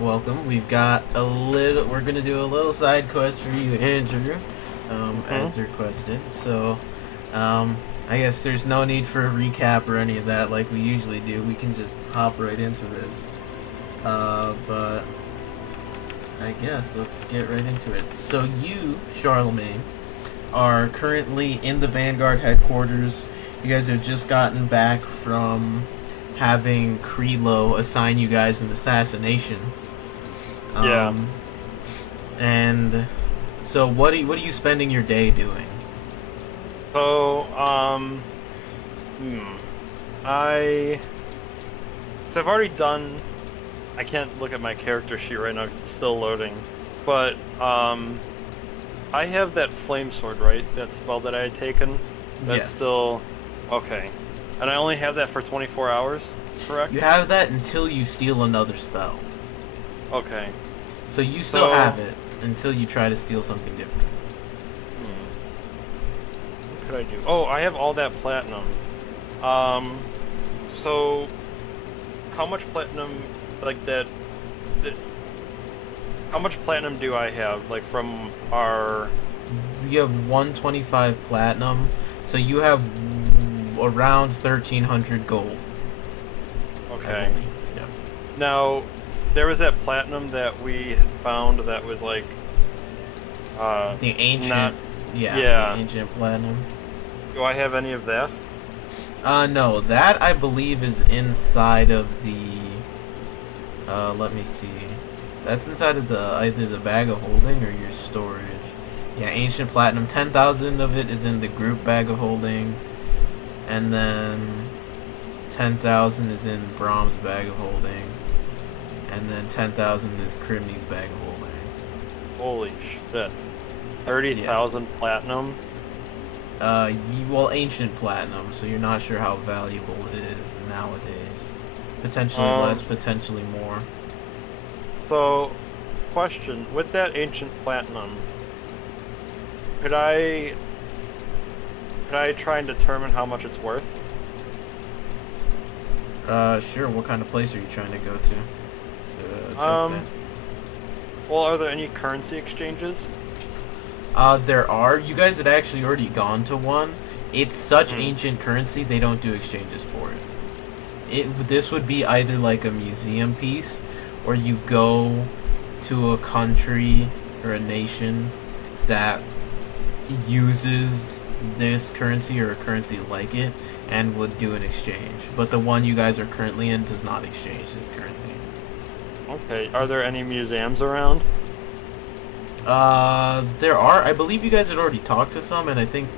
welcome. We've got a little. We're gonna do a little side quest for you, Andrew, as requested. So, I guess there's no need for a recap or any of that like we usually do. We can just hop right into this. But I guess let's get right into it. So you, Charlemagne, are currently in the Vanguard headquarters. You guys have just gotten back from having Krilo assign you guys an assassination. Yeah. And so what are you spending your day doing? So, I've already done. I can't look at my character sheet right now because it's still loading. But I have that flame sword, right? That spell that I had taken. That's Yes. still okay. And I only have that for 24 hours, correct? You have that until you steal another spell. Okay. So you still have it until you try to steal something different. What could I do? Oh, I have all that platinum. So how much platinum, like that how much platinum do I have, like, from our... You have 125 platinum, so you have around 1,300 gold. Okay. Yes. Now, there was that platinum that we had found that was, like... The ancient... Yeah, the ancient platinum. Do I have any of that? No, that I believe is inside of the... let me see. That's inside of the either the bag of holding or your storage. Yeah, ancient platinum. 10,000 of it is in the group bag of holding, and then 10,000 is in Brahm's bag of holding, and then 10,000 is Crimney's bag of holding. Holy shit! 30,000 platinum. Well, ancient platinum. So you're not sure how valuable it is nowadays. Potentially less, potentially more. So, question, with that ancient platinum, could I try and determine how much it's worth? Sure. What kind of place are you trying to go to check that? Well, are there any currency exchanges? There are. You guys had actually already gone to one. It's such ancient currency, they don't do exchanges for it. This would be either like a museum piece, or you go to a country or a nation that uses this currency or a currency like it and would do an exchange. But the one you guys are currently in does not exchange this currency. Okay. Are there any museums around? There are. I believe you guys had already talked to some, and I think,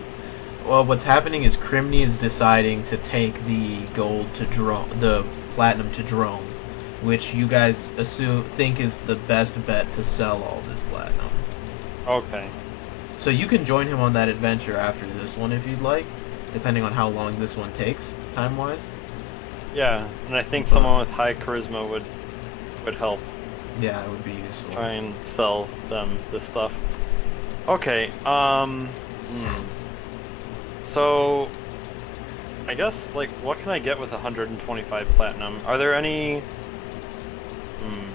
well, what's happening is Crimney is deciding to take the gold to the platinum to Drome, which you guys think is the best bet to sell all this platinum. Okay. So you can join him on that adventure after this one if you'd like, depending on how long this one takes, time-wise. Yeah, and I think someone with high charisma would help. Yeah, it would be useful. Try and sell them this stuff. Okay, So, I guess, like, what can I get with 125 platinum? Are there any... I'm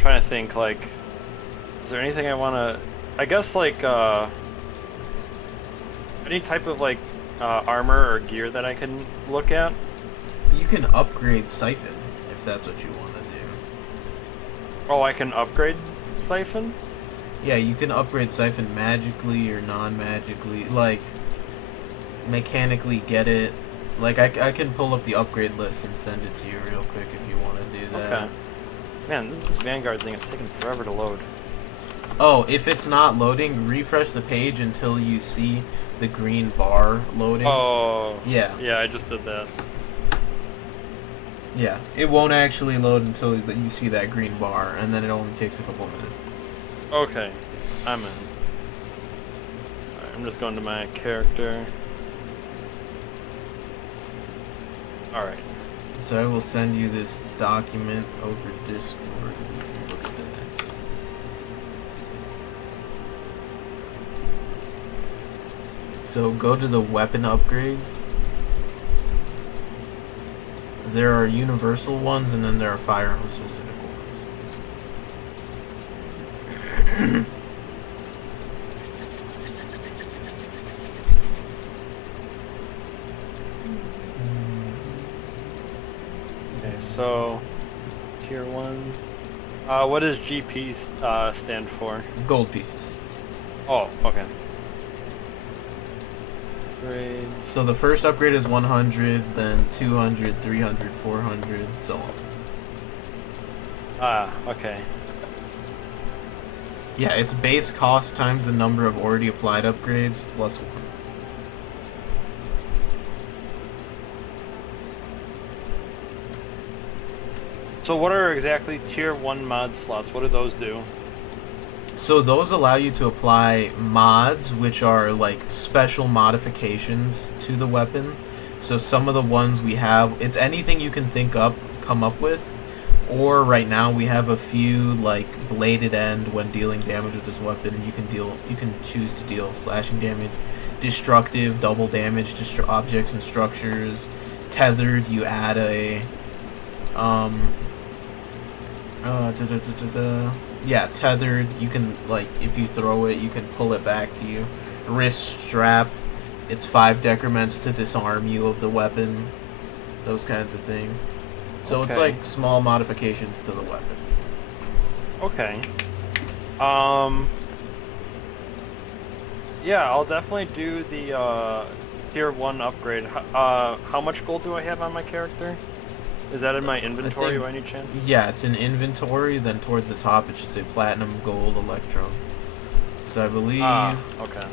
trying to think, like, is there anything I want to... I guess, like, any type of, like, armor or gear that I can look at? You can upgrade Siphon, if that's what you want to do. Oh, I can upgrade Siphon? Yeah, you can upgrade Siphon magically or non-magically, like, mechanically get it. Like, I can pull up the upgrade list and send it to you real quick if you want to do that. Okay. Man, this Vanguard thing is taking forever to load. Oh, if it's not loading, refresh the page until you see the green bar loading. Oh. Yeah. Yeah, I just did that. Yeah, it won't actually load until you see that green bar, and then it only takes a couple minutes. Okay, I'm in. Alright, I'm just going to my character. Alright. So I will send you this document over Discord. You can look at that. So go to the weapon upgrades. There are universal ones, and then there are firearm specific ones. Okay, so tier 1. What does GP stand for? Gold pieces. Oh, okay. Grades. So the first upgrade is 100, then 200, 300, 400, so on. Ah, okay. Yeah, it's base cost times the number of already applied upgrades plus 1. So what are exactly tier 1 mod slots? What do those do? So those allow you to apply mods, which are like special modifications to the weapon. So some of the ones we have, it's anything you can come up with. Or right now we have a few like bladed end when dealing damage with this weapon. You can choose to deal slashing damage, destructive, double damage to objects and structures. Tethered, you add a yeah, tethered, you can, like, if you throw it, you can pull it back to you. Wrist strap, it's 5 decrements to disarm you of the weapon. Those kinds of things. So Okay. it's like small modifications to the weapon. Okay. Yeah, I'll definitely do the tier 1 upgrade. How much gold do I have on my character? Is that in my inventory by any chance? Yeah, it's in inventory, then towards the top it should say platinum, gold, electrum. So I believe okay.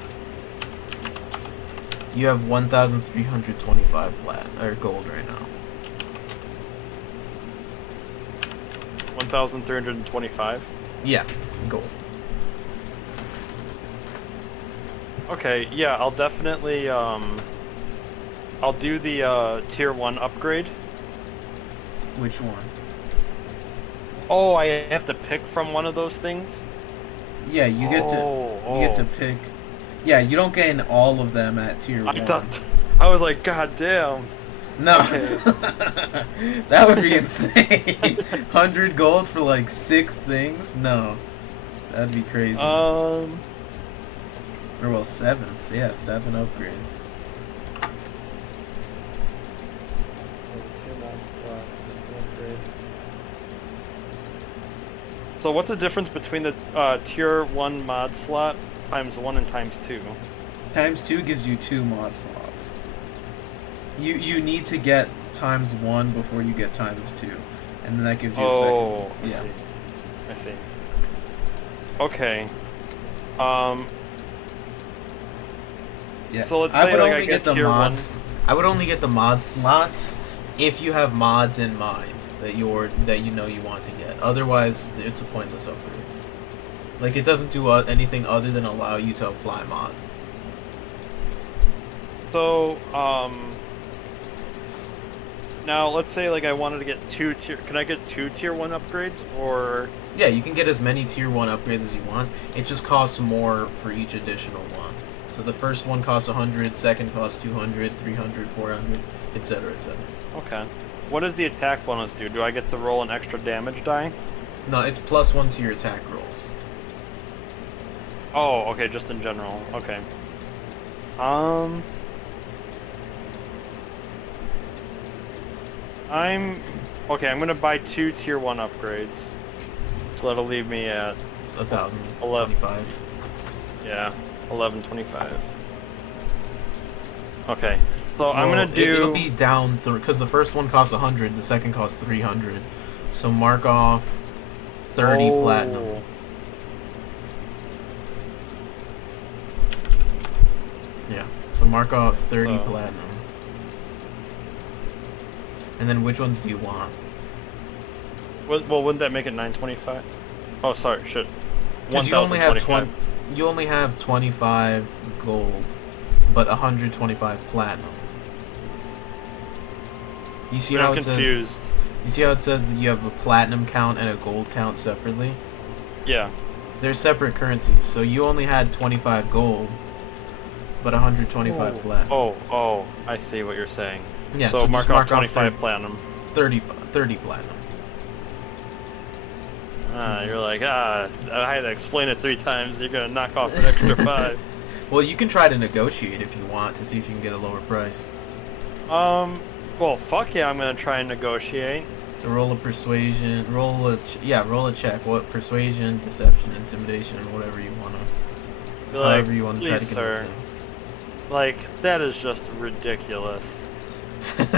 you have 1,325 gold right now. 1,325? Yeah, gold. Okay, yeah, I'll definitely, I'll do the tier 1 upgrade. Which one? Oh, I have to pick from one of those things? Yeah, you get to pick. Yeah, you don't gain all of them at tier 1. I was like, god damn. No. Okay. That would be insane. 100 gold for like 6 things? No. That'd be crazy. Or well, 7. Yeah, 7 upgrades. So what's the difference between the tier 1 mod slot times 1 and times 2? Times 2 gives you 2 mod slots. You need to get times 1 before you get times 2. And then that gives you a second. Oh, Yeah. I see. Okay. Yeah. So let's I say would like only I get the tier mods. I would only get the mod slots if you have mods in mind that you know you want to get. Otherwise, it's a pointless upgrade. Like, it doesn't do anything other than allow you to apply mods. So, now let's say like I wanted to get can I get 2 tier 1 upgrades, or? Yeah, you can get as many tier 1 upgrades as you want. It just costs more for each additional one. So the first one costs 100, second costs 200, 300, 400, etc., etc. Okay. What does the attack bonus do? Do I get to roll an extra damage die? No, it's +1 to your attack rolls. Oh, okay, just in general. Okay. I'm gonna buy 2 tier 1 upgrades. So that'll leave me at 1,025. Yeah, 1125. Okay. So I'm gonna do. It'll be down because the first one costs 100, the second costs 300. So mark off 30 platinum. Yeah. So mark off 30 platinum. And then which ones do you want? Well, wouldn't that make it 925? Oh, sorry, shit. Because you only have 25 gold, but 125 platinum. You see how it confused. says? You see how it says that you have a platinum count and a gold count separately? Yeah. They're separate currencies, so you only had 25 gold, but 125 platinum. Oh, I see what you're saying. Yeah. So mark off 25 platinum. 30 platinum. You're like, I had to explain it 3 times. You're gonna knock off an extra 5. Well, you can try to negotiate if you want to see if you can get a lower price. Well, fuck yeah, I'm gonna try and negotiate. So roll a persuasion, roll a check. What persuasion, deception, intimidation, or whatever you wanna, however you wanna try to convince him. Like, that is just ridiculous. Alright,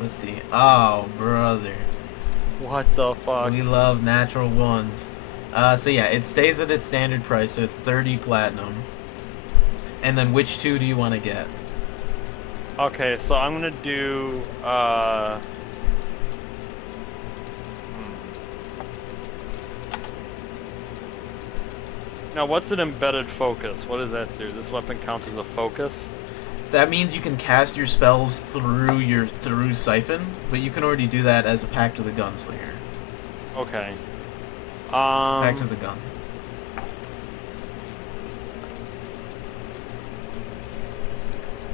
let's see. Oh, brother. What the fuck? We love natural ones. So yeah, it stays at its standard price, so it's 30 platinum. And then which 2 do you want to get? Okay, so I'm gonna do, Now, what's an embedded focus? What does that do? This weapon counts as a focus? That means you can cast your spells through Siphon, but you can already do that as a Pact of the Gunslinger. Okay. Pact of the Gun.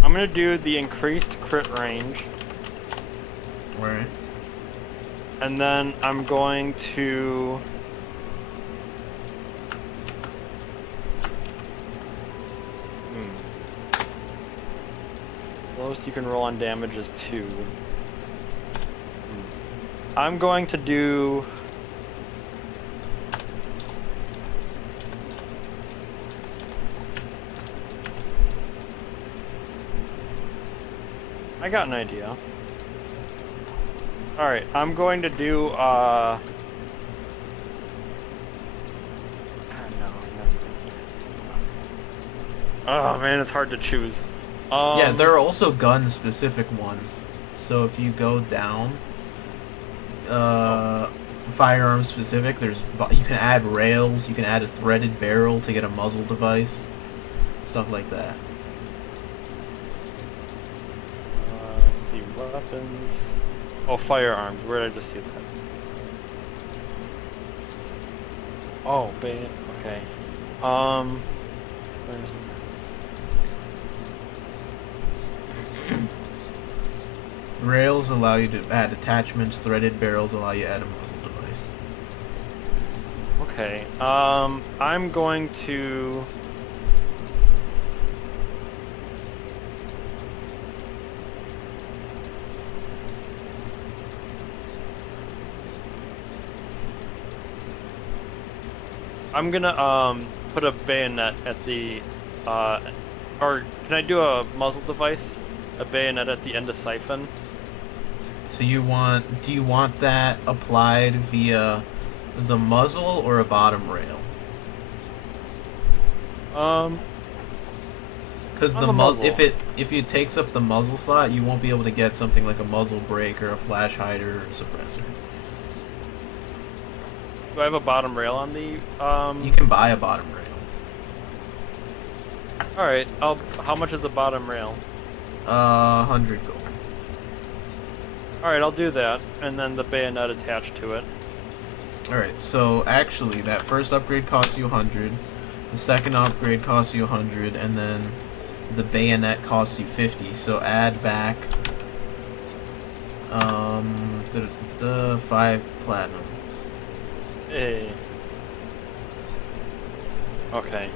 I'm gonna do the increased crit range. Right. And then I'm going to... Lowest you can roll on damage is 2. I'm going to do... I got an idea. Alright, I'm going to do, no. Oh man, it's hard to choose. Yeah, there are also gun-specific ones. So if you go down, firearm specific, you can add rails, you can add a threaded barrel to get a muzzle device, stuff like that. Let's see, weapons. Oh, firearms. Where did I just see that? Oh, bayonet. Okay. Where's Rails allow you to add attachments, threaded barrels allow you to add a muzzle device. Okay, I'm going to... I'm gonna, put a bayonet at the, or can I do a muzzle device? A bayonet at the end of Siphon? So do you want that applied via the muzzle or a bottom rail? Because the muzzle, if it takes up the muzzle slot, you won't be able to get something like a muzzle brake or a flash hider or a suppressor. Do I have a bottom rail on the, You can buy a bottom rail. Alright, how much is the bottom rail? 100 gold. Alright, I'll do that, and then the bayonet attached to it. Alright, so actually, that first upgrade costs you 100, the second upgrade costs you 100, and then the bayonet costs you 50, so add back 5 platinum. Hey. Okay.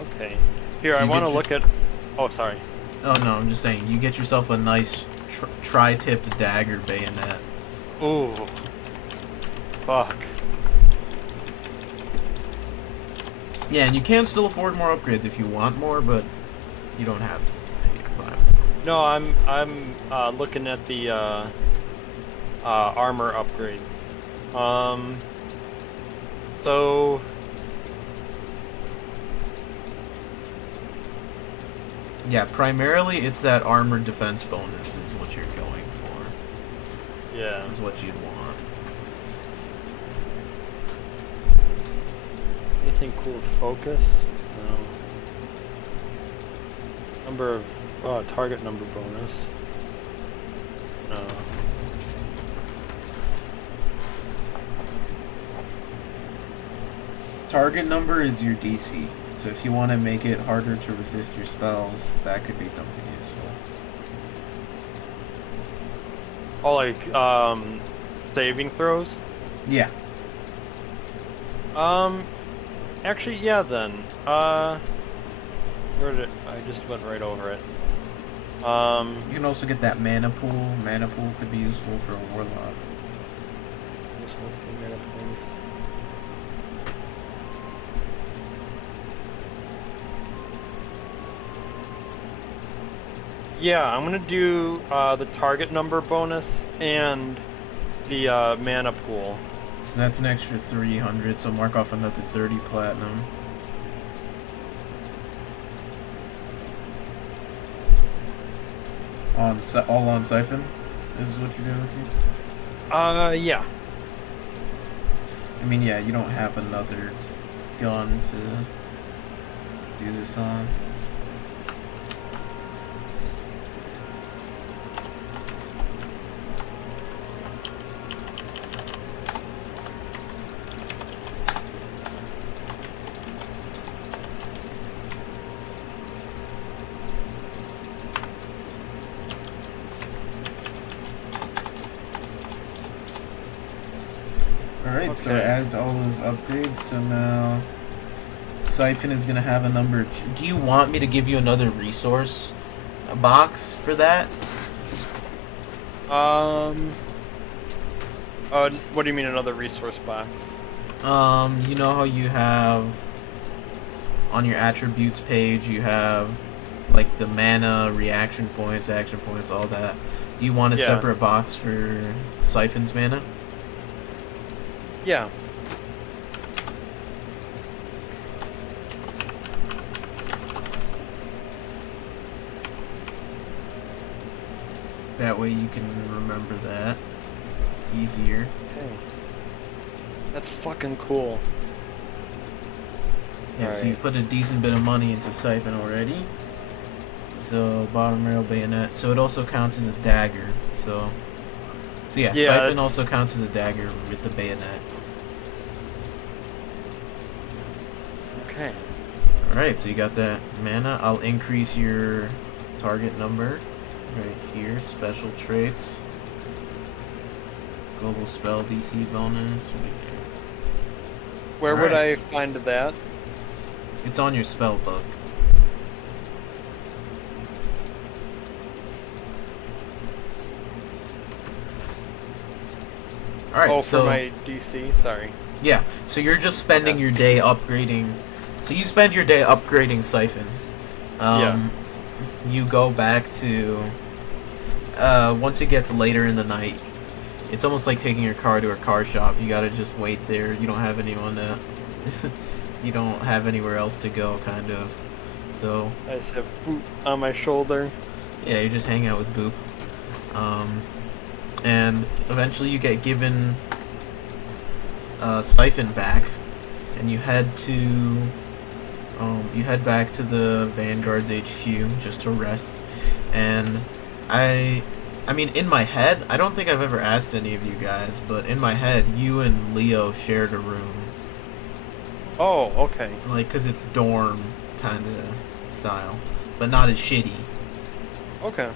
Okay. Here, So I you want to get look at... Oh, sorry. Oh no, I'm just saying, you get yourself a nice tri-tipped dagger bayonet. Ooh. Fuck. Yeah, and you can still afford more upgrades if you want more, but you don't have to. No, I'm looking at the armor upgrades. So Yeah, primarily it's that armored defense bonus is what you're going for. Yeah. Is what you'd want. Anything cool with focus? No. Number of target number bonus. No. Target number is your DC. So if you want to make it harder to resist your spells, that could be something useful. Oh, like saving throws? Yeah. Actually, yeah. Then, where did I just went right over it? You can also get that mana pool. Mana pool could be useful for a warlock. Just mostly mana pools. Yeah, I'm gonna do the target number bonus and the mana pool. So that's an extra 300, so mark off another 30 platinum. All on Siphon? This is what you're doing with these? Yeah. I mean, yeah, you don't have another gun to do this on. Alright, so I added all those upgrades, so now Siphon is going to have a number. Do you want me to give you another resource box for that? What do you mean another resource box? You know how you have on your attributes page, you have like the mana, reaction points, action points, all that. Do you want a separate box for Siphon's mana? Yeah. That way you can remember that easier. Okay. That's fucking cool. Yeah, so you put a decent bit of money into Siphon already. So bottom rail bayonet. So it also counts as a dagger. So yeah, Siphon also counts as a dagger with the bayonet. Okay. Alright, so you got that mana. I'll increase your target number right here. Special traits. Global spell DC bonus. Right there. Where would I find that? It's on your spell book. Alright, for my DC? Sorry. Yeah, so you're just spending your day upgrading. So you spend your day upgrading Siphon. You go back to... once it gets later in the night, it's almost like taking your car to a car shop. You gotta just wait there. You don't have anyone to... you don't have anywhere else to go, kind of. So... I just have Boop on my shoulder. Yeah, you just hang out with Boop. And eventually you get given Siphon back, and you head back to the Vanguard's HQ just to rest. And I mean, in my head, I don't think I've ever asked any of you guys, but in my head, you and Leo shared a room. Oh, okay. Like, 'cause it's dorm kind of style, but not as shitty. Okay.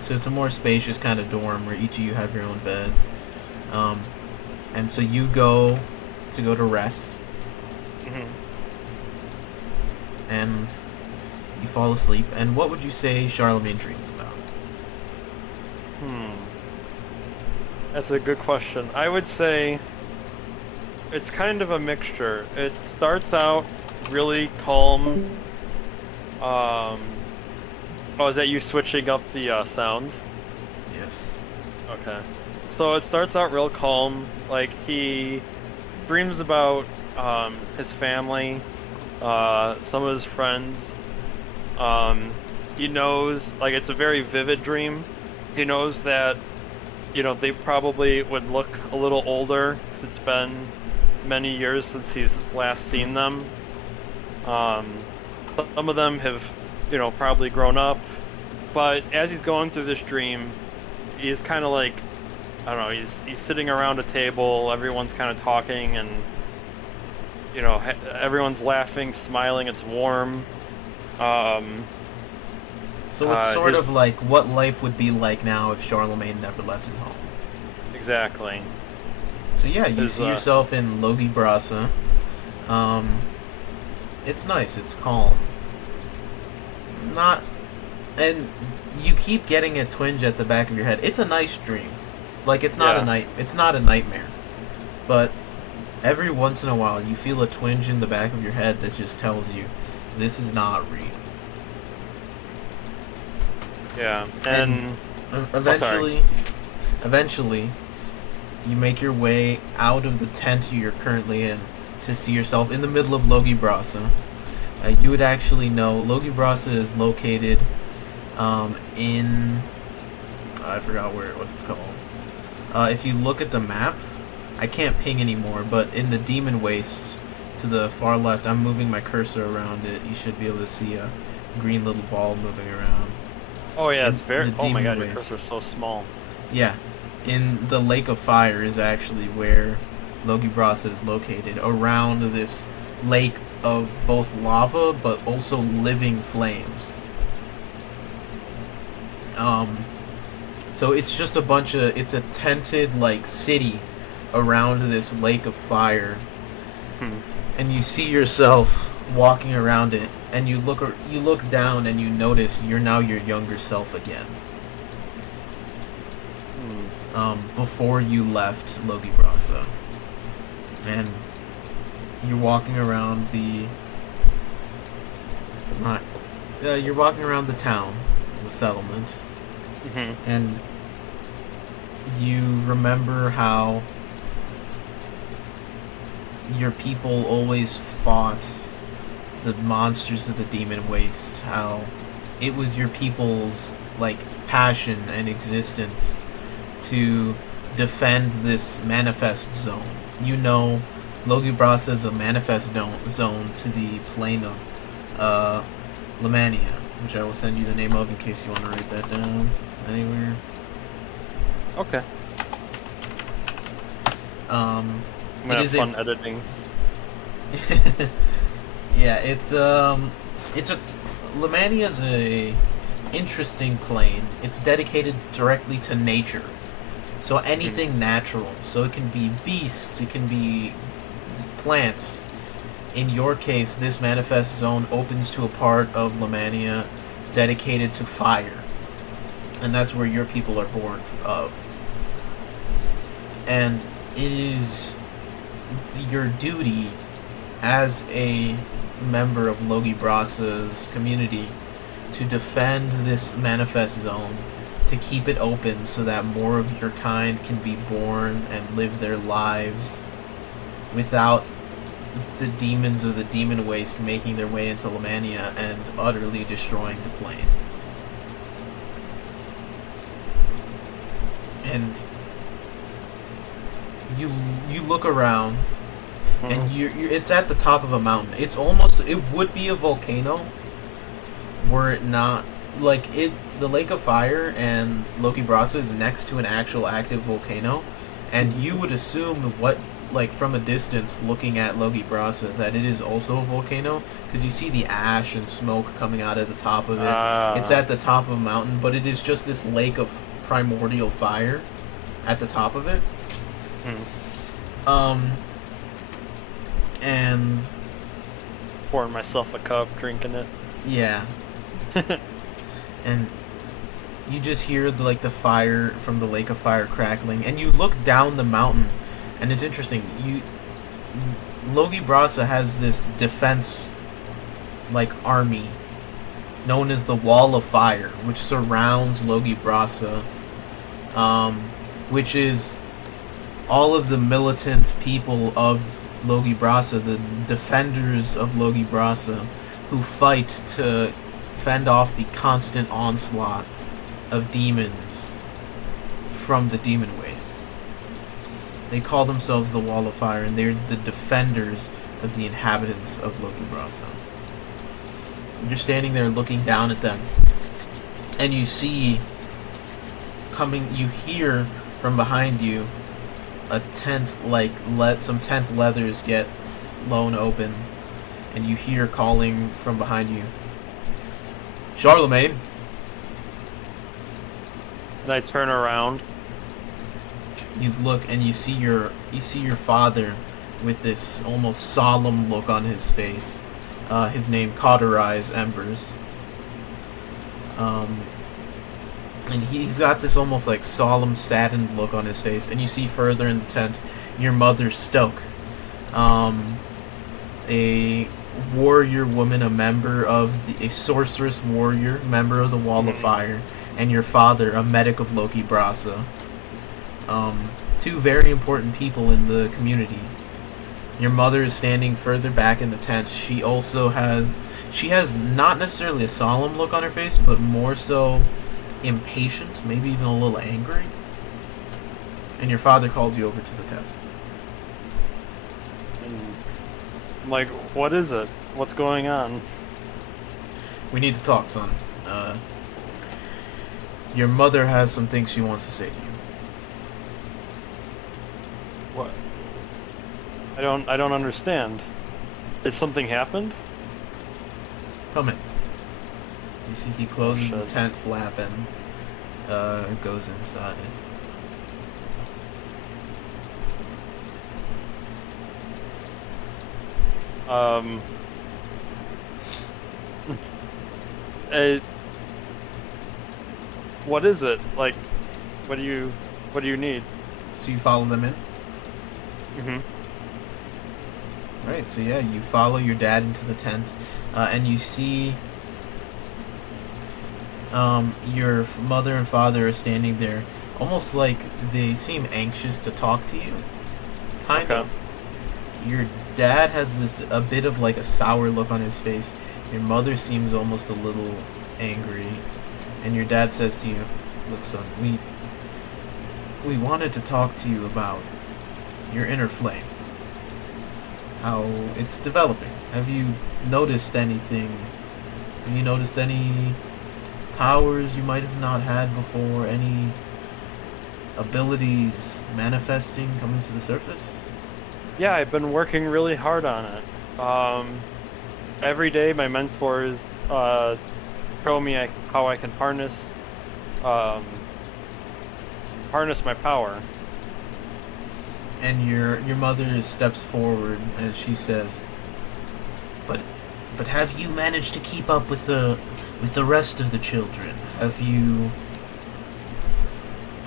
So it's a more spacious kind of dorm where each of you have your own beds. And so you go to rest. Mm-hmm. And you fall asleep. And what would you say Charlemagne dreams about? That's a good question. I would say it's kind of a mixture. It starts out really calm. Oh, is that you switching up the sounds? Yes. Okay. So it starts out real calm. Like, he dreams about his family, some of his friends, He knows, like, it's a very vivid dream. He knows that, they probably would look a little older because it's been many years since he's last seen them. Some of them have, probably grown up. But as he's going through this dream, he's kind of like, I don't know, he's sitting around a table, everyone's kind of talking, and, everyone's laughing, smiling, it's warm. So it's sort of like what life would be like now if Charlemagne never left his home. Exactly. So yeah, you see yourself in Logi Brasa. It's nice, it's calm. And you keep getting a twinge at the back of your head. It's a nice dream. Like, it's not it's not a nightmare. But every once in a while you feel a twinge in the back of your head that just tells you this is not real. Yeah, and eventually, you make your way out of the tent you're currently in to see yourself in the middle of Logi Brasa. You would actually know Logi Brasa is located in I forgot what it's called. If you look at the map, I can't ping anymore, but in the Demon Wastes to the far left, I'm moving my cursor around it. You should be able to see a green little ball moving around. Oh yeah, it's very. Oh my god, your Waste. cursor's so small. Yeah, in the Lake of Fire is actually where Logi Brasa is located, around this lake of both lava but also living flames. So it's just it's a tented like city around this lake of fire, and you see yourself walking around it, and you look down and you notice you're now your younger self again. Before you left Logi Brasa, and you're walking around you're walking around the town, the settlement, and you remember how your people always fought the monsters of the Demon Wastes, how it was your people's like passion and existence to defend this manifest zone. Logi Brasa is a manifest zone to the plane of Lemania, which I will send you the name of in case you want to write that down anywhere. Okay. I'm gonna have fun editing. Yeah, Lemania's a interesting plane. It's dedicated directly to nature. So anything natural. So it can be beasts, it can be plants. In your case, this manifest zone opens to a part of Lemania dedicated to fire. And that's where your people are born of. And it is your duty as a member of Logi Brasa's community to defend this manifest zone, to keep it open so that more of your kind can be born and live their lives without the demons of the Demon Waste making their way into Lemania and utterly destroying the plane. And you look around, and it's at the top of a mountain. It would be a volcano were it not the Lake of Fire and Logi Brasa is next to an actual active volcano, and you would assume from a distance looking at Logi Brasa that it is also a volcano because you see the ash and smoke coming out at the top of it. It's at the top of a mountain, but it is just this lake of primordial fire at the top of it. And pouring myself a cup, drinking it. Yeah. And you just hear the fire from the Lake of Fire crackling, and you look down the mountain, and it's interesting. Logi Brasa has this defense army known as the Wall of Fire, which surrounds Logi Brasa, which is all of the militant people of Logi Brasa, the defenders of Logi Brasa, who fight to fend off the constant onslaught of demons from the demon waste. They call themselves the Wall of Fire, and they're the defenders of the inhabitants of Loki Brasso. You're standing there looking down at them, and you see you hear from behind you a tent, some tent leathers get blown open, and you hear calling from behind you, Charlemagne. And I turn around. You look and you see your father with this almost solemn look on his face. His name cauterize Embers. And he's got this almost like solemn, saddened look on his face. And you see further in the tent your mother Stoke, a warrior woman, a sorceress warrior, member of the Wall of Fire, and your father, a medic of Loki Brasso. Two very important people in the community. Your mother is standing further back in the tent. She has not necessarily a solemn look on her face, but more so impatient, maybe even a little angry. And your father calls you over to the tent. And I'm like, what is it? What's going on? We need to talk, son. Your mother has some things she wants to say to you. What? I don't understand. Has something happened? Come in. You see he closes the tent flap and goes inside. What is it? Like, what do you need? So you follow them in? Mm-hmm. Right, so yeah, you follow your dad into the tent, and you see your mother and father are standing there, almost like they seem anxious to talk to you. Kind of. Your dad has a bit of like a sour look on his face. Your mother seems almost a little angry, and your dad says to you, "Look, son, we wanted to talk to you about your inner flame. How it's developing. Have you noticed anything? Have you noticed any powers you might have not had before? Any abilities manifesting, coming to the surface?" Yeah, I've been working really hard on it. Every day my mentors show me how I can harness my power. And your mother steps forward and she says, But have you managed to keep up with the rest of the children?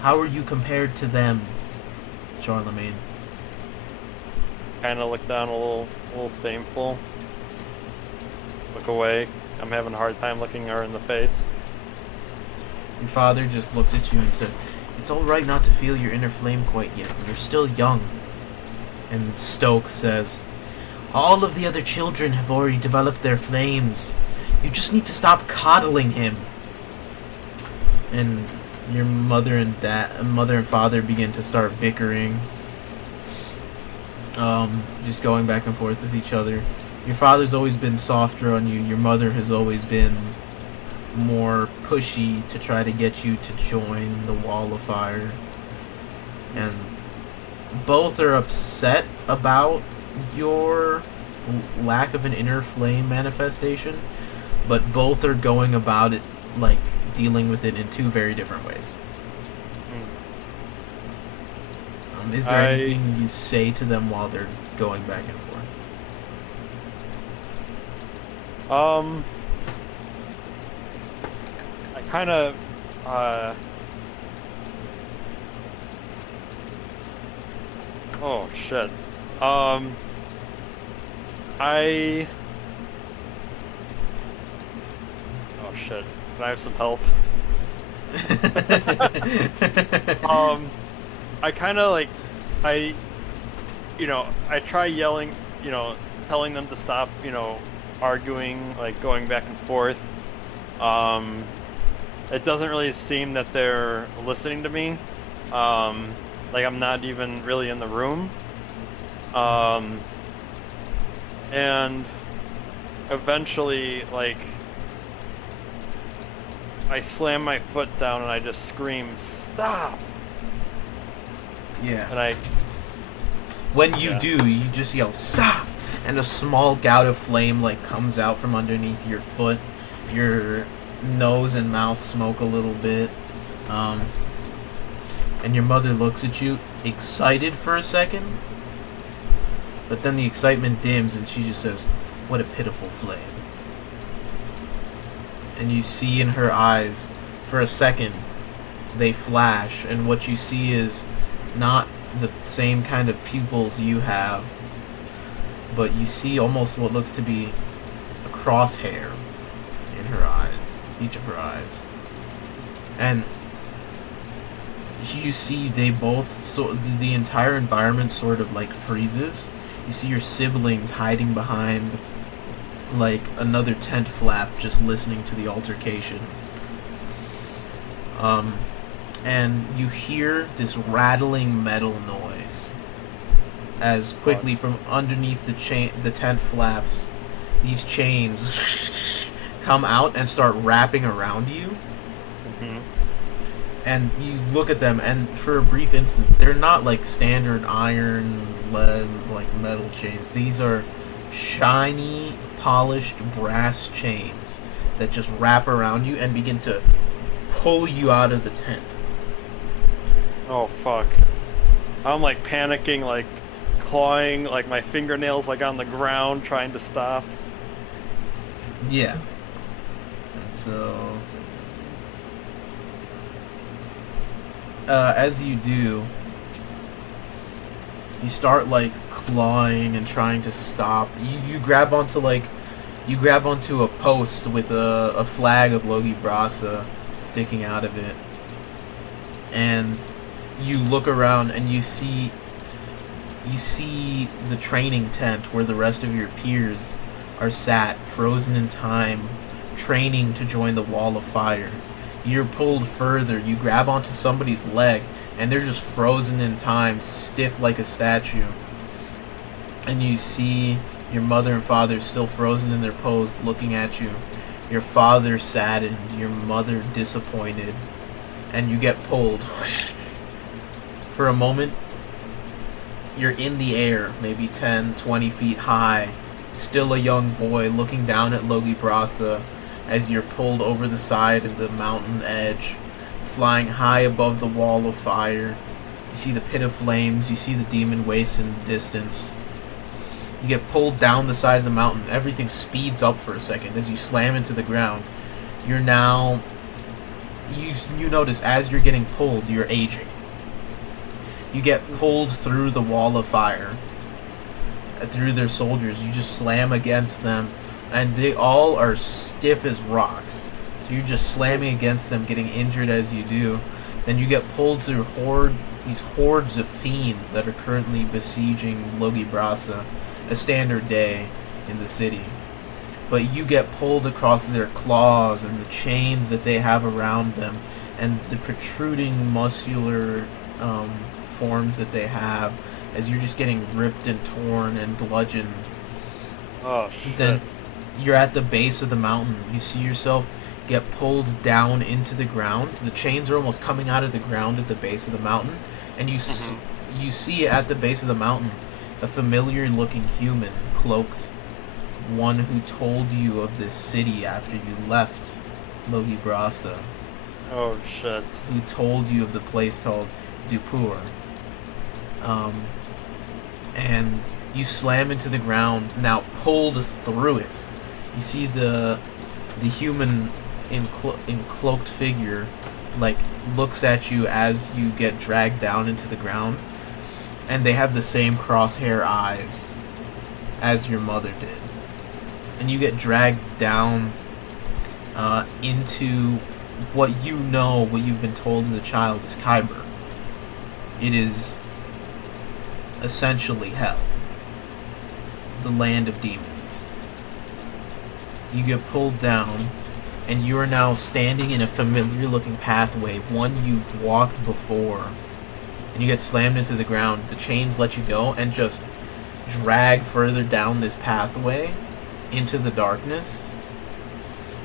How are you compared to them, Charlemagne?" Kind of look down a little shameful. Look away. I'm having a hard time looking her in the face. Your father just looks at you and says, "It's all right not to feel your inner flame quite yet. You're still young." And Stoke says, "All of the other children have already developed their flames. You just need to stop coddling him." And your mother and father begin to start bickering. Just going back and forth with each other. Your father's always been softer on you. Your mother has always been more pushy to try to get you to join the Wall of Fire. And both are upset about your lack of an inner flame manifestation, but both are going about it, like, dealing with it in two very different ways. Is there anything you say to them while they're going back and forth? I kind of, oh shit. Oh shit. Can I have some help? I kind of like, I try yelling, telling them to stop, arguing, like going back and forth. It doesn't really seem that they're listening to me. Like I'm not even really in the room. And eventually, like, I slam my foot down and I just scream, "Stop!" Yeah. And I... When you do, you just yell, "Stop!" And a small gout of flame, like, comes out from underneath your foot. Your nose and mouth smoke a little bit. And your mother looks at you, excited for a second. But then the excitement dims and she just says, "What a pitiful flame." And you see in her eyes, for a second, they flash. And what you see is not the same kind of pupils you have, but you see almost what looks to be a crosshair in her eyes, each of her eyes. And you see they both, so the entire environment sort of like freezes. You see your siblings hiding behind like another tent flap, just listening to the altercation. And you hear this rattling metal noise as quickly from underneath the tent flaps, these chains come out and start wrapping around you. Mm-hmm. And you look at them, and for a brief instant, they're not like standard iron, lead, like metal chains. These are shiny, polished brass chains that just wrap around you and begin to pull you out of the tent. Oh, fuck. I'm, like, panicking, like, clawing, like, my fingernails, like, on the ground, trying to stop. Yeah. And so... as you do, you start like clawing and trying to stop. You grab onto a post with a flag of Logi Brasa sticking out of it, and you look around and you see the training tent where the rest of your peers are sat, frozen in time, training to join the wall of fire. You're pulled further, you grab onto somebody's leg, and they're just frozen in time, stiff like a statue. And you see your mother and father still frozen in their pose, looking at you. Your father saddened, your mother disappointed, and you get pulled. For a moment, you're in the air, maybe 10, 20 feet high, still a young boy looking down at Logi Brasa, as you're pulled over the side of the mountain edge, flying high above the wall of fire. You see the pit of flames, you see the demon waste in the distance. You get pulled down the side of the mountain. Everything speeds up for a second as you slam into the ground. You're now... You notice as you're getting pulled, you're aging. You get pulled through the wall of fire, through their soldiers. You just slam against them, and they all are stiff as rocks. So you're just slamming against them, getting injured as you do. Then you get pulled through these hordes of fiends that are currently besieging Logi Brasa, a standard day in the city. But you get pulled across their claws and the chains that they have around them, and the protruding muscular forms that they have, as you're just getting ripped and torn and bludgeoned. Oh, shit. Then you're at the base of the mountain. You see yourself get pulled down into the ground. The chains are almost coming out of the ground at the base of the mountain, and you see at the base of the mountain a familiar-looking human, cloaked, one who told you of this city after you left Logi Brasa. Oh, shit. Who told you of the place called Dupur. And you slam into the ground, now pulled through it. You see the human in cloaked figure, like, looks at you as you get dragged down into the ground, and they have the same crosshair eyes as your mother did. And you get dragged down into what you've been told as a child is Kyber. It is essentially hell. The land of demons. You get pulled down, and you are now standing in a familiar looking pathway, one you've walked before, and you get slammed into the ground. The chains let you go and just drag further down this pathway into the darkness,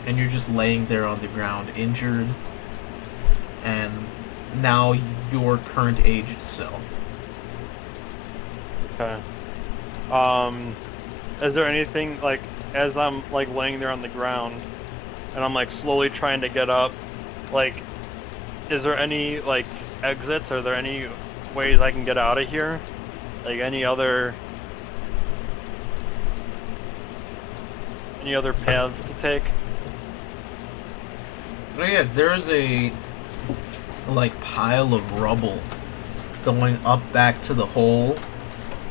and you're just laying there on the ground, injured, and now your current aged self. Okay. Is there anything, like, as I'm, like, laying there on the ground, and I'm, like, slowly trying to get up, like, is there any, like, exits? Are there any ways I can get out of here? Like, any other paths to take? Oh yeah, there's a, like, pile of rubble going up back to the hole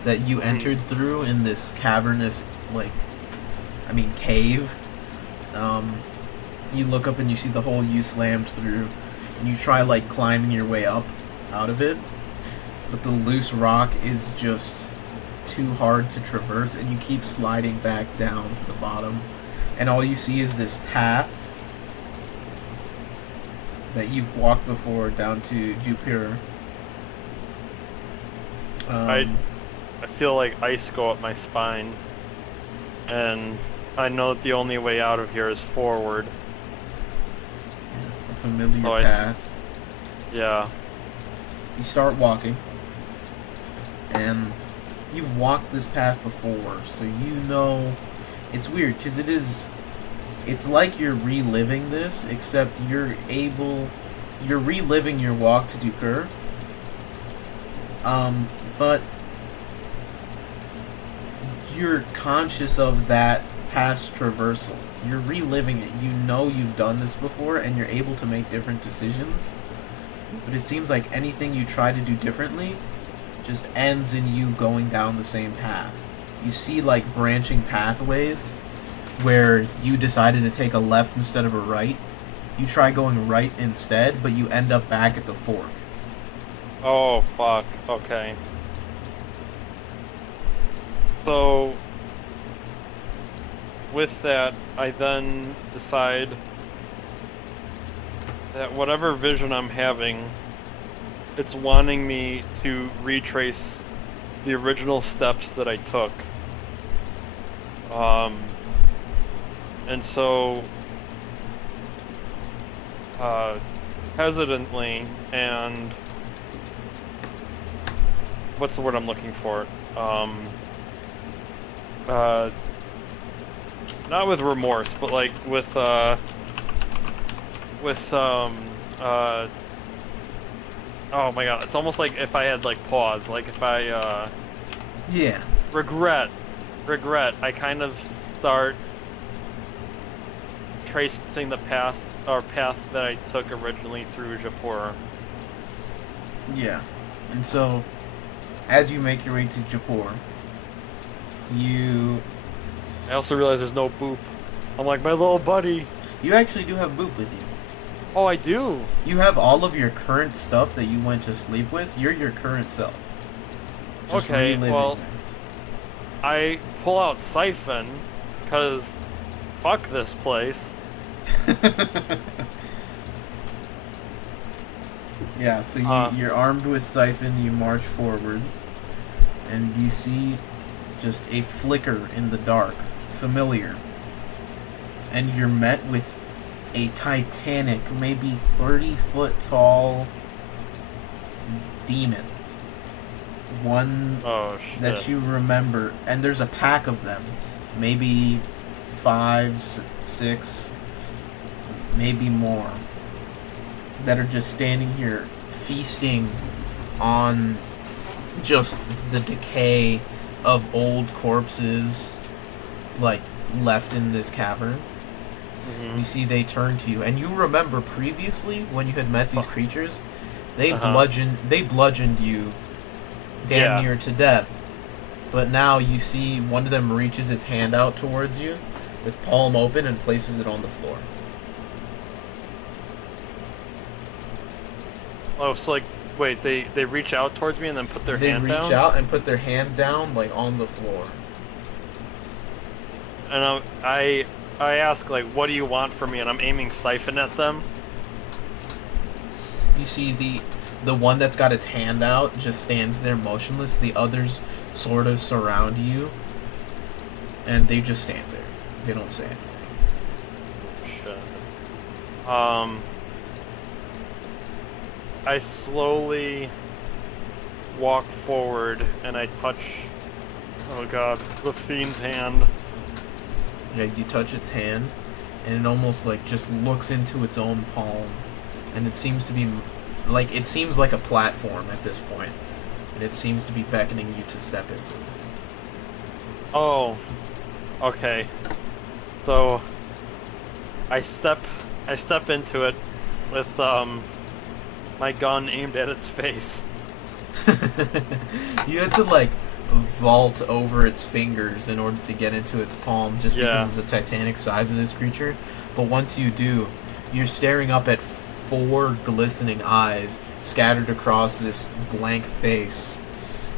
that you entered through in this cavernous, like, cave. You look up and you see the hole you slammed through, and you try, like, climbing your way up out of it, but the loose rock is just too hard to traverse, and you keep sliding back down to the bottom, and all you see is this path that you've walked before down to Jupiter. I feel like ice go up my spine, and I know that the only way out of here is forward. A familiar path. Yeah. You start walking, and you've walked this path before, so you know it's weird because it's like you're reliving this, except you're reliving your walk to Dukur. But you're conscious of that past traversal. You're reliving it. You know you've done this before, and you're able to make different decisions. But it seems like anything you try to do differently just ends in you going down the same path. You see, like, branching pathways where you decided to take a left instead of a right. You try going right instead, but you end up back at the fork. Oh, fuck. Okay. So, with that, I then decide that whatever vision I'm having, it's wanting me to retrace the original steps that I took. And so, hesitantly, and what's the word I'm looking for? Not with remorse, but like with oh my god, it's almost like if I had like pause, like if I Yeah. regret, I kind of start tracing the path that I took originally through Jaipur. Yeah. And so, as you make your way to Jaipur, I also realize there's no Boop. I'm like, my little buddy. you actually do have Boop with you. Oh, I do. You have all of your current stuff that you went to sleep with. You're your current self. Just Okay, reliving well, this. I pull out Siphon, because fuck this place. Yeah, so you're armed with Siphon, you march forward, and you see just a flicker in the dark, familiar. And you're met with a titanic, maybe 30-foot tall demon. One that you remember, and there's a pack of them, maybe 5, 6, maybe more, that are just standing here feasting on just the decay of old corpses, like, left in this cavern. You see they turn to you, and you remember previously when you had met these creatures, they bludgeoned you damn near to death. But now you see one of them reaches its hand out towards you with palm open and places it on the floor. Oh, so like, wait, they reach out towards me and then put their hand down? They reach out and put their hand down, like, on the floor. And I I ask, like, what do you want from me? And I'm aiming siphon at them. You see the one that's got its hand out just stands there motionless. The others sort of surround you, and they just stand there. They don't say anything. Shit. I slowly walk forward and I touch, oh god, the fiend's hand. Yeah, you touch its hand, and it almost like just looks into its own palm, and it seems to be like a platform at this point, and it seems to be beckoning you to step into it. Oh, okay. So I step into it with my gun aimed at its face. You had to like vault over its fingers in order to get into its palm just because of the titanic size of this creature. But once you do, you're staring up at 4 glistening eyes scattered across this blank face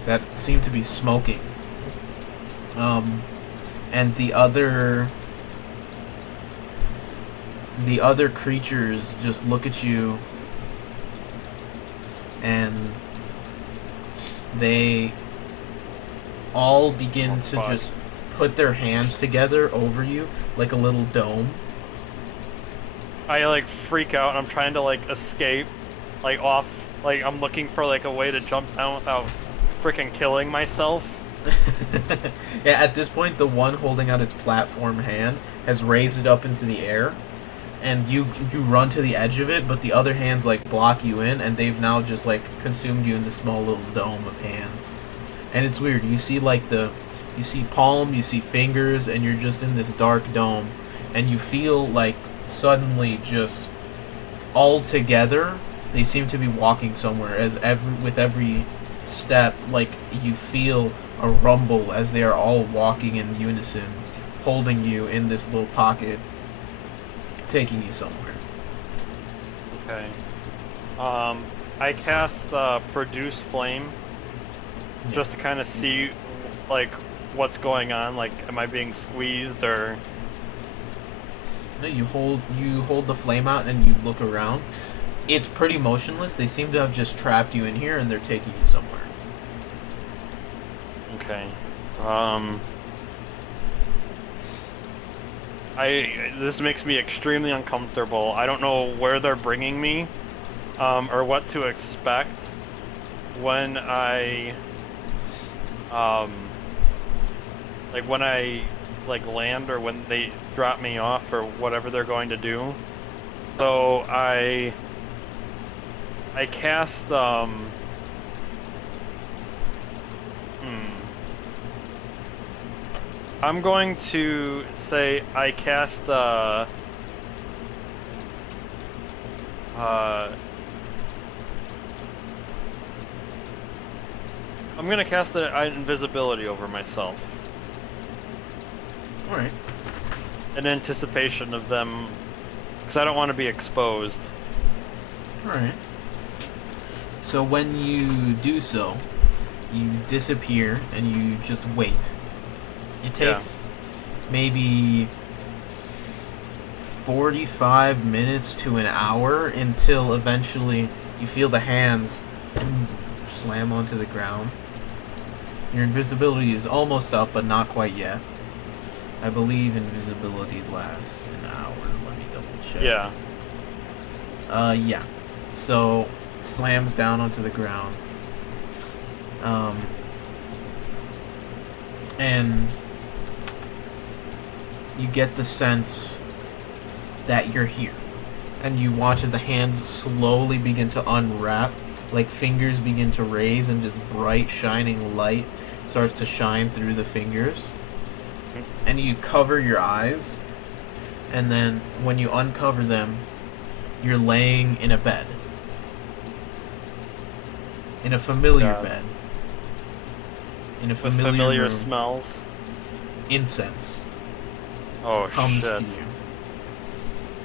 that seem to be smoking. And the other creatures just look at you, and they all begin to just put their hands together over you like a little dome. I like freak out and I'm trying to like escape, like off, like I'm looking for like a way to jump down without freaking killing myself. Yeah, at this point, the one holding out its platform hand has raised it up into the air, and you run to the edge of it, but the other hands like block you in, and they've now just like consumed you in this small little dome of hand. And it's weird. You see you see palm, you see fingers, and you're just in this dark dome, and you feel like suddenly just all together they seem to be walking somewhere. With every step, like you feel a rumble as they are all walking in unison, holding you in this little pocket, taking you somewhere. Okay. I cast Produce Flame just to kind of see, like, what's going on. Like, am I being squeezed or? No, you hold the flame out and you look around. It's pretty motionless. They seem to have just trapped you in here and they're taking you somewhere. Okay. This makes me extremely uncomfortable. I don't know where they're bringing me, or what to expect when I land, or when they drop me off, or whatever they're going to do. So I cast I'm going to say I cast I'm gonna cast invisibility over myself. Alright. In anticipation of them, because I don't want to be exposed. Alright. So when you do so, you disappear and you just wait. It takes maybe 45 minutes to an hour until eventually you feel the hands slam onto the ground. Your invisibility is almost up, but not quite yet. I believe invisibility lasts an hour. Let me double check. Yeah. Yeah. So, it slams down onto the ground. And you get the sense that you're here. And you watch as the hands slowly begin to unwrap, like fingers begin to raise, and just bright, shining light starts to shine through the fingers. And you cover your eyes, and then when you uncover them, you're laying in a bed. In a familiar bed. In a familiar room. Smells. Incense comes to you.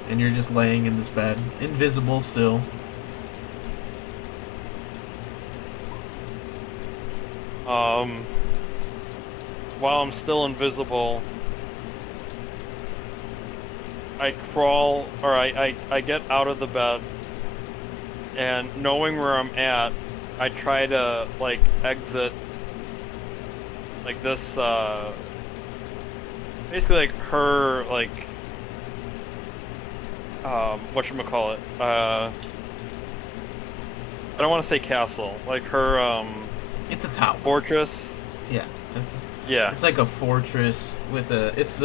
And you're just laying in this bed, invisible still. While I'm still invisible, I crawl, or I get out of the bed, and knowing where I'm at, I try to, like, exit, like, this, basically, like, her, like, whatchamacallit, I don't want to say castle, like, her, It's a tower. fortress. Yeah, Yeah. it's like a fortress with it's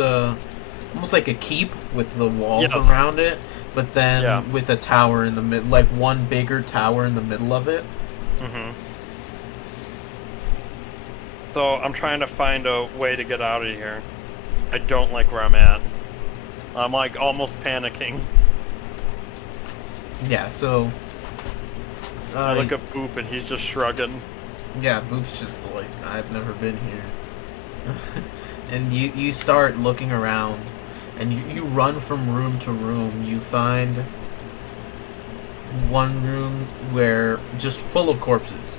almost like a keep with the walls Yes. around it, but then Yeah. with a tower in the mid, like one bigger tower in the middle of it. Mm-hmm. So I'm trying to find a way to get out of here. I don't like where I'm at. I'm like almost panicking. Yeah, so I look at Boop and he's just shrugging. yeah, Boop's just like, I've never been here. And you start looking around, and you run from room to room. You find one room where just full of corpses,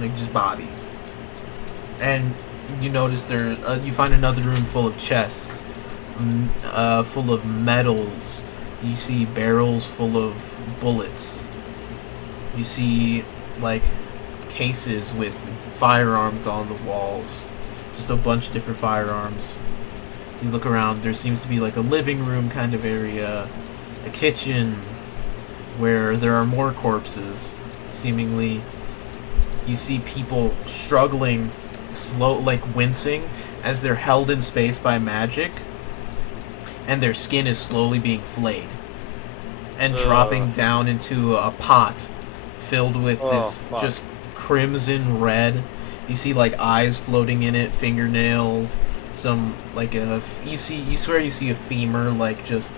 like just bodies. And you notice there, you find another room full of chests, full of medals. You see barrels full of bullets. You see, like, cases with firearms on the walls. Just a bunch of different firearms. You look around, there seems to be like a living room kind of area, a kitchen, where there are more corpses, seemingly. You see people struggling, like wincing, as they're held in space by magic, and their skin is slowly being flayed, and dropping down into a pot filled with this fuck. just crimson red. You see like eyes floating in it, fingernails, some like you swear you see a femur like just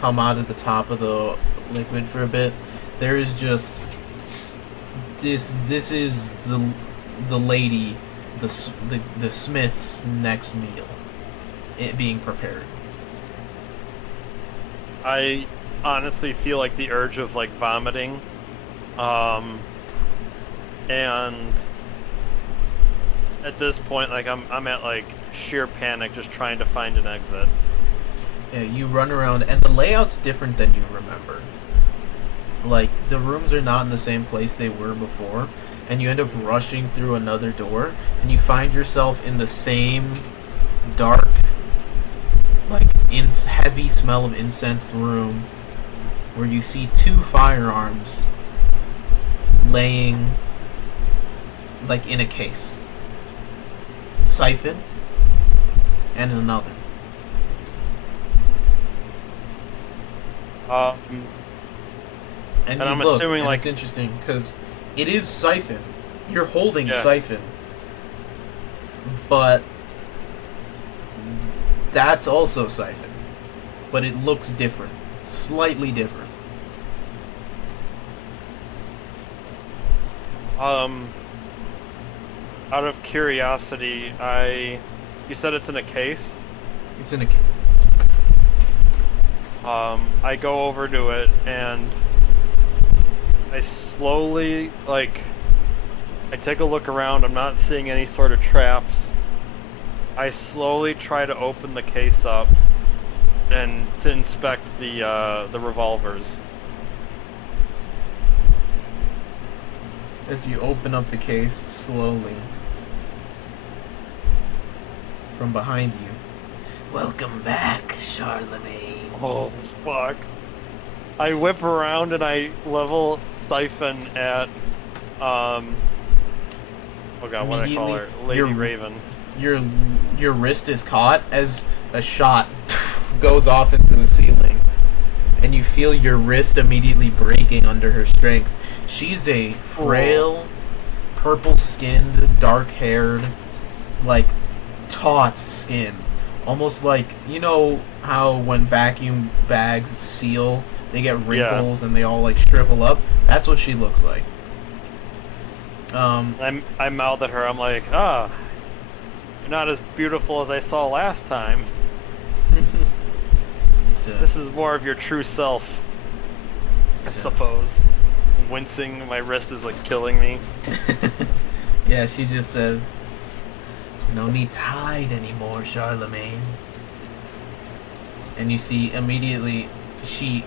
come out of the top of the liquid for a bit. There is just this is the lady, the smith's next meal, it being prepared. I honestly feel like the urge of like vomiting, and at this point, like I'm at like sheer panic, just trying to find an exit. Yeah, you run around, and the layout's different than you remember. Like, the rooms are not in the same place they were before, and you end up rushing through another door, and you find yourself in the same dark, like, heavy smell of incense room, where you see two firearms laying, like, in a case. Siphon, and another. And I'm look, assuming, and like, it's interesting because it is Siphon. You're holding Yeah. Siphon, but that's also Siphon, but it looks different, slightly different. Out of curiosity, you said it's in a case? It's in a case. I go over to it and I slowly, like, I take a look around. I'm not seeing any sort of traps. I slowly try to open the case up and to inspect the revolvers. As you open up the case slowly, from behind you, welcome back, Charlemagne. Oh, fuck. I whip around and I level Siphon at, oh god, what do I call her? Lady Raven. Your wrist is caught as a shot goes off into the ceiling, and you feel your wrist immediately breaking under her strength. She's a frail, purple-skinned, dark-haired, like, taut skin. Almost like, you know how when vacuum bags seal, they get wrinkles and they all, like, shrivel up? That's what she looks like. I mouth at her, I'm like, you're not as beautiful as I saw last time. This is more of your true self, I suppose. Wincing, my wrist is like killing me. Yeah, she just says, no need to hide anymore, Charlemagne. and you see immediately she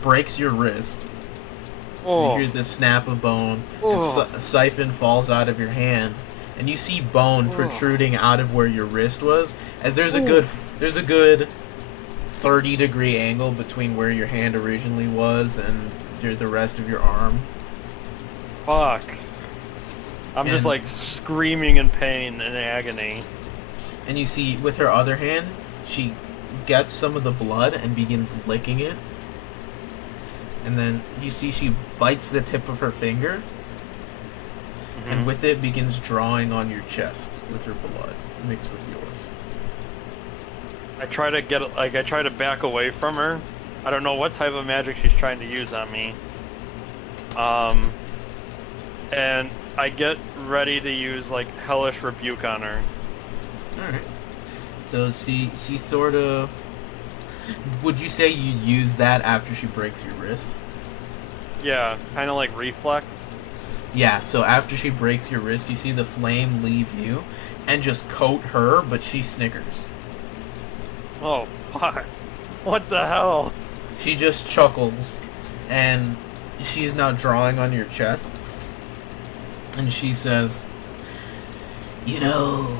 breaks your wrist. Oh. You hear the snap of bone, Oh. and siphon falls out of your hand, and you see bone protruding out of where your wrist was. As there's a good 30-degree angle between where your hand originally was and the rest of your arm. Fuck. I'm just like screaming in pain and agony. And you see, with her other hand, she gets some of the blood and begins licking it. And then you see she bites the tip of her finger, and with it begins drawing on your chest with her blood mixed with yours. I try to back away from her. I don't know what type of magic she's trying to use on me. And I get ready to use like Hellish Rebuke on her. Alright. So she sort of... Would you say you use that after she breaks your wrist? Yeah, kind of like reflex. Yeah, so after she breaks your wrist, you see the flame leave you and just coat her, but she snickers. Oh, fuck. What the hell? She just chuckles, and she is now drawing on your chest. And she says, "You know,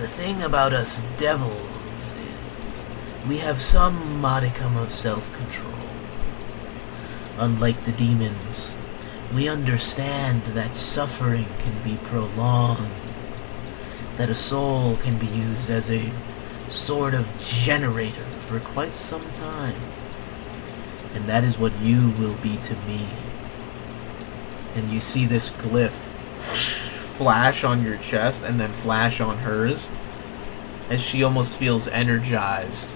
the thing about us devils is we have some modicum of self-control. Unlike the demons, we understand that suffering can be prolonged, that a soul can be used as a sort of generator for quite some time. And that is what you will be to me." And you see this glyph flash on your chest and then flash on hers as she almost feels energized.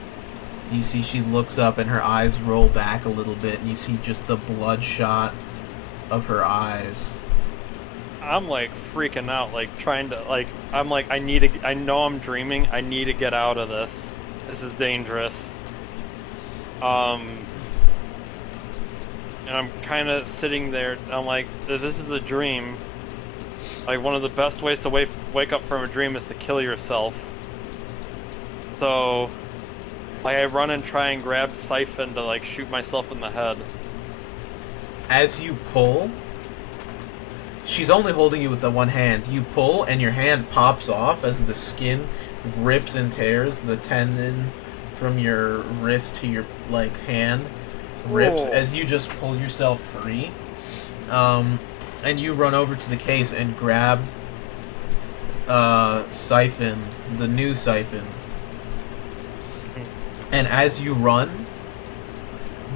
You see she looks up and her eyes roll back a little bit, and you see just the bloodshot of her eyes. I'm like freaking out, like trying to, like, I'm like, I know I'm dreaming, I need to get out of this. This is dangerous. And I'm kind of sitting there, I'm like, this is a dream. Like, one of the best ways to wake up from a dream is to kill yourself. So, like, I run and try and grab Siphon to, like, shoot myself in the head. As you pull, she's only holding you with the one hand. You pull, and your hand pops off as the skin rips and tears. The tendon from your wrist to your, like, hand rips as you just pull yourself free. And you run over to the case and grab Siphon, the new Siphon. And as you run,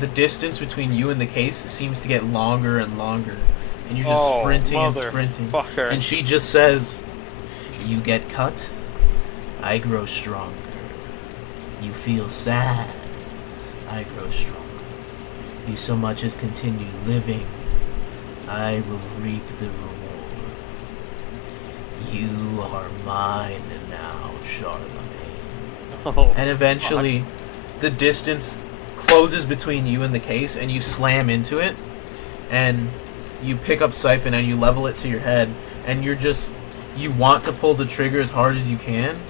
the distance between you and the case seems to get longer and longer. And you're just sprinting and sprinting. Fucker. And she just says, "You get cut, I grow stronger. You feel sad, I grow stronger. You so much as continue living, I will reap the reward. You are mine now, Charlemagne." And eventually, the distance closes between you and the case, and you slam into it, and you pick up Siphon and you level it to your head, and you want to pull the trigger as hard as you can,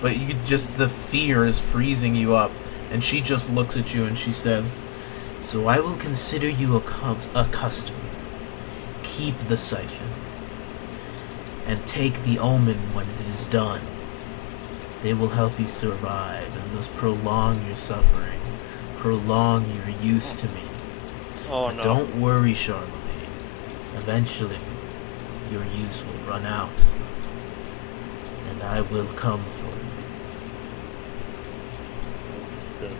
but the fear is freezing you up. And she just looks at you and she says, "So I will consider you a customer. Keep the Siphon, and take the omen when it is done. They will help you survive and thus prolong your suffering, prolong your use to me. Oh, But no. don't worry, Charlemagne. Eventually, your use will run out, and I will come for you."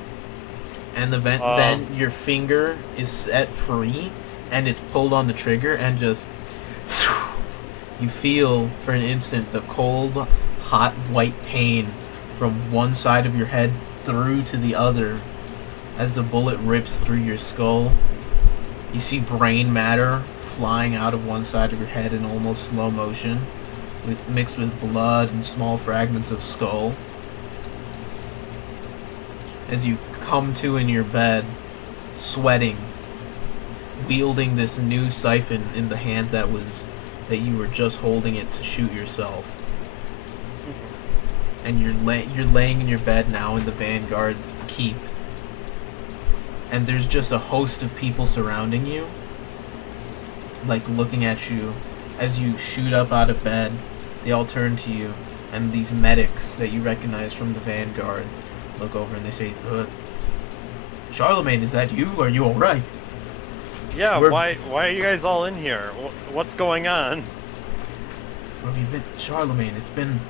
And then your finger is set free, and it's pulled on the trigger, and just you feel for an instant the cold, hot, white pain from one side of your head through to the other as the bullet rips through your skull. You see brain matter flying out of one side of your head in almost slow motion, mixed with blood and small fragments of skull. As you come to in your bed, sweating, wielding this new Siphon in the hand that you were just holding it to shoot yourself. And you're laying in your bed now in the Vanguard's keep, and there's just a host of people surrounding you, like looking at you as you shoot up out of bed. They all turn to you, and these medics that you recognize from the Vanguard look over and they say, Charlemagne, is that you? Are you alright? Yeah, why are you guys all in here? What's going on? Where have you been? Charlemagne, it's been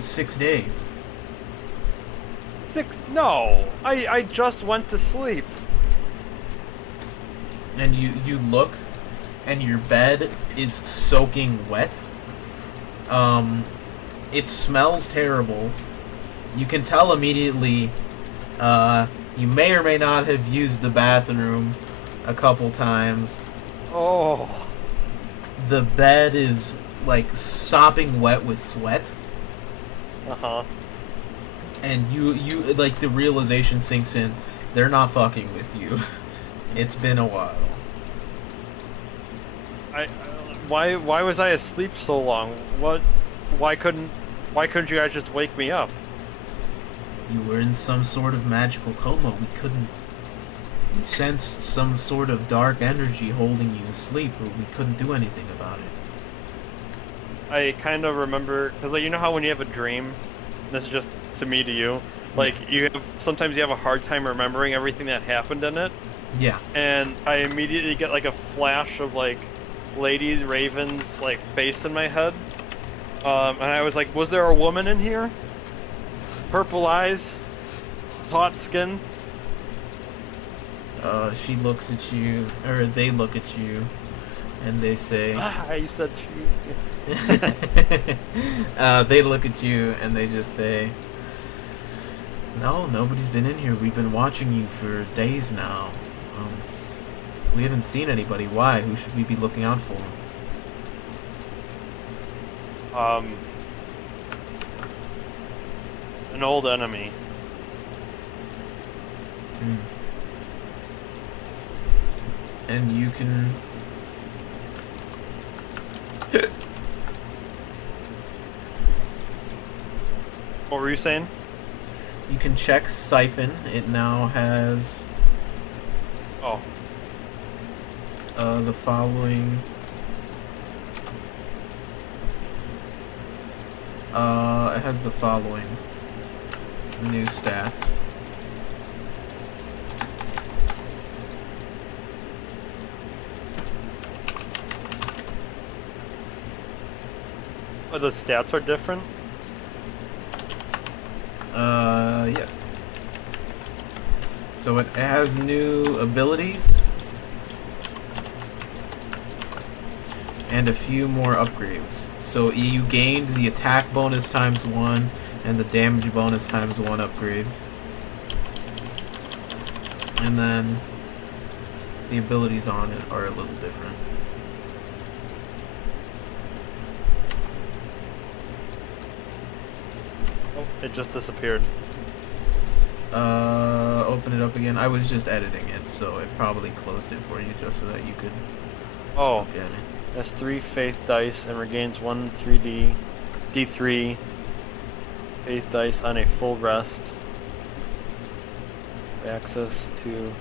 6 days. No, I just went to sleep. And you look, and your bed is soaking wet. It smells terrible. You can tell immediately, you may or may not have used the bathroom a couple times. Oh. The bed is, like, sopping wet with sweat. Uh-huh. And you, like, the realization sinks in, they're not fucking with you. It's been a while. Why was I asleep so long? Why couldn't you guys just wake me up? You were in some sort of magical coma. We sensed some sort of dark energy holding you asleep, but we couldn't do anything about it. I kind of remember, because like, you know how when you have a dream, this is just to me to you, like sometimes you have a hard time remembering everything that happened in it. Yeah. And I immediately get like a flash of like Lady Raven's like face in my head. And I was like, was there a woman in here? Purple eyes, taut skin. She looks at you, or they look at you, and they say... you said she... they look at you, and they just say, no, nobody's been in here. We've been watching you for days now. We haven't seen anybody. Why? Who should we be looking out for? An old enemy. And you can... What were you saying? You can check Siphon. It now has... the following... it has the following new stats. Oh, the stats are different? Yes. So it has new abilities and a few more upgrades. So you gained the attack bonus ×1 and the damage bonus ×1 upgrades. And then the abilities on it are a little different. Oh, it just disappeared. Open it up again. I was just editing it, so it probably closed it for you just so that you could look at it. That's 3 faith dice and regains 1 D3 faith dice on a full rest. Access to...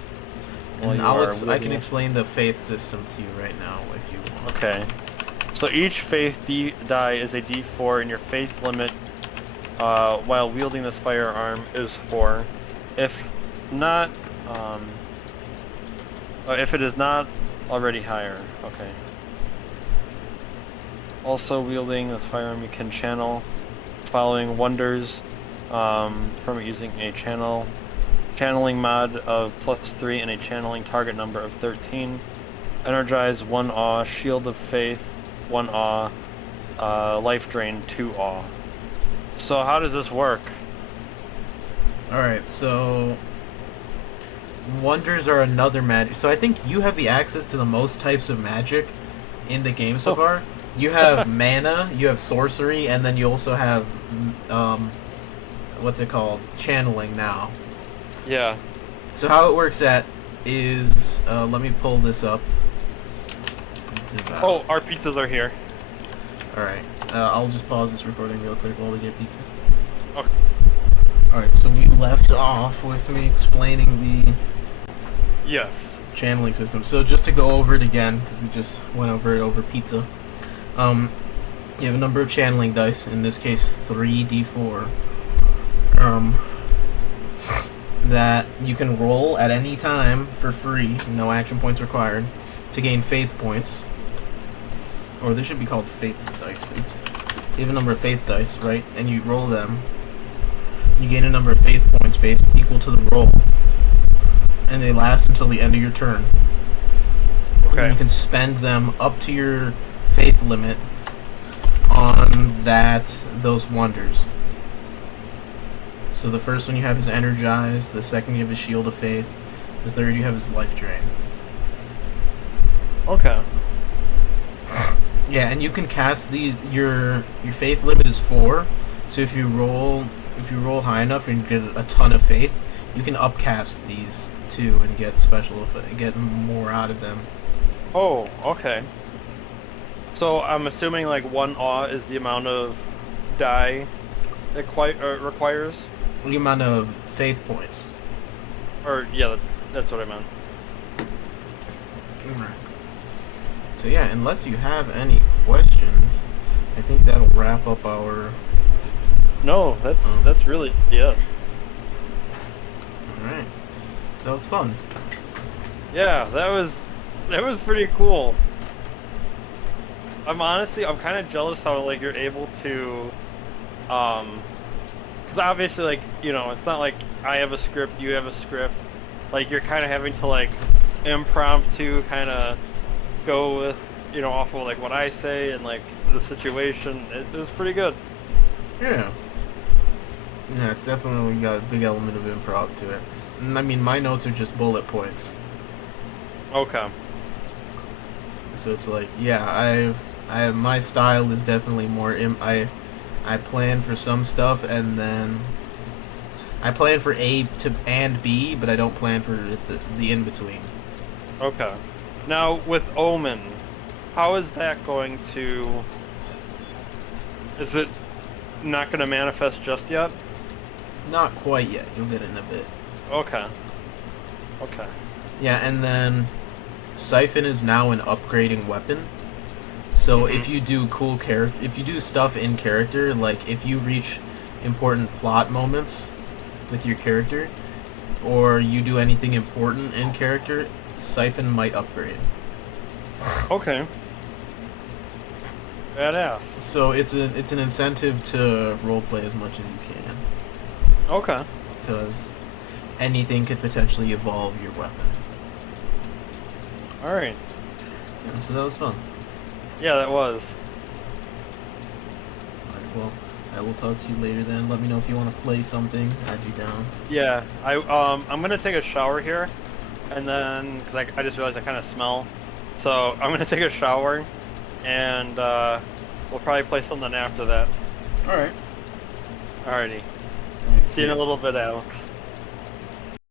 And I can explain the faith system to you right now if you want. Okay. So each faith die is a D4 and your faith limit while wielding this firearm is 4. If not, if it is not already higher. Okay. Also wielding this firearm, you can channel following wonders from it using a channeling mod of +3 and a channeling target number of 13. Energize 1 awe, shield of faith 1 awe, life drain 2 awe. So how does this work? Alright, so wonders are another magic. So I think you have the access to the most types of magic in the game so far. You have mana, you have sorcery, and then you also have what's it called? Channeling now. Yeah. So how it works is let me pull this up. Oh, our pizzas are here. Alright. I'll just pause this recording real quick while we get pizza. Okay. Alright, so we left off with me explaining the Yes. channeling system. So just to go over it again, because we just went over it over pizza. You have a number of channeling dice, in this case 3d4, that you can roll at any time for free, no action points required, to gain faith points. Or they should be called faith dice. You have a number of faith dice, right? And you roll them. You gain a number of faith points based equal to the roll. And they last until the end of your turn. Okay. And you can spend them up to your faith limit on those wonders. So the first one you have is Energize, the second you have is Shield of Faith, the third you have is Life Drain. Okay. Yeah, and you can cast these. Your faith limit is 4, so if you roll high enough and get a ton of faith, you can upcast these too and get get more out of them. Oh, okay. So I'm assuming like 1 awe is the amount of die it requires? The amount of faith points. Or yeah, that's what I meant. Alright. So yeah, unless you have any questions, I think that'll wrap up our... No, that's really yeah. Alright. That was fun. Yeah, that was pretty cool. I'm kind of jealous how like you're able to, because obviously like it's not like I have a script, you have a script, like you're kind of having to like impromptu kind of go with off of like what I say and like the situation. It was pretty good. Yeah. Yeah, it's definitely got a big element of improv to it. And I mean, my notes are just bullet points. Okay. So it's like, yeah, I have my style is definitely more I plan for some stuff and then I plan for A to and B, but I don't plan for the in between. Okay. Now with Omen, how is that going to? Is it not going to manifest just yet? Not quite yet. You'll get it in a bit. Okay. Okay. Yeah, and then Siphon is now an upgrading weapon. So if you do if you do stuff in character, like if you reach important plot moments with your character, or you do anything important in character, Siphon might upgrade. Okay. Badass. So it's an incentive to roleplay as much as you can. Okay. Because anything could potentially evolve your weapon. Alright. Yeah, so that was fun. Yeah, that was. Alright, well, I will talk to you later then. Let me know if you want to play something. Add you down. Yeah, I'm gonna take a shower here, and then because I just realized I kind of smell, so I'm gonna take a shower, and we'll probably play something after that. Alright. Alrighty. Alright, See you in a little bit, Alex.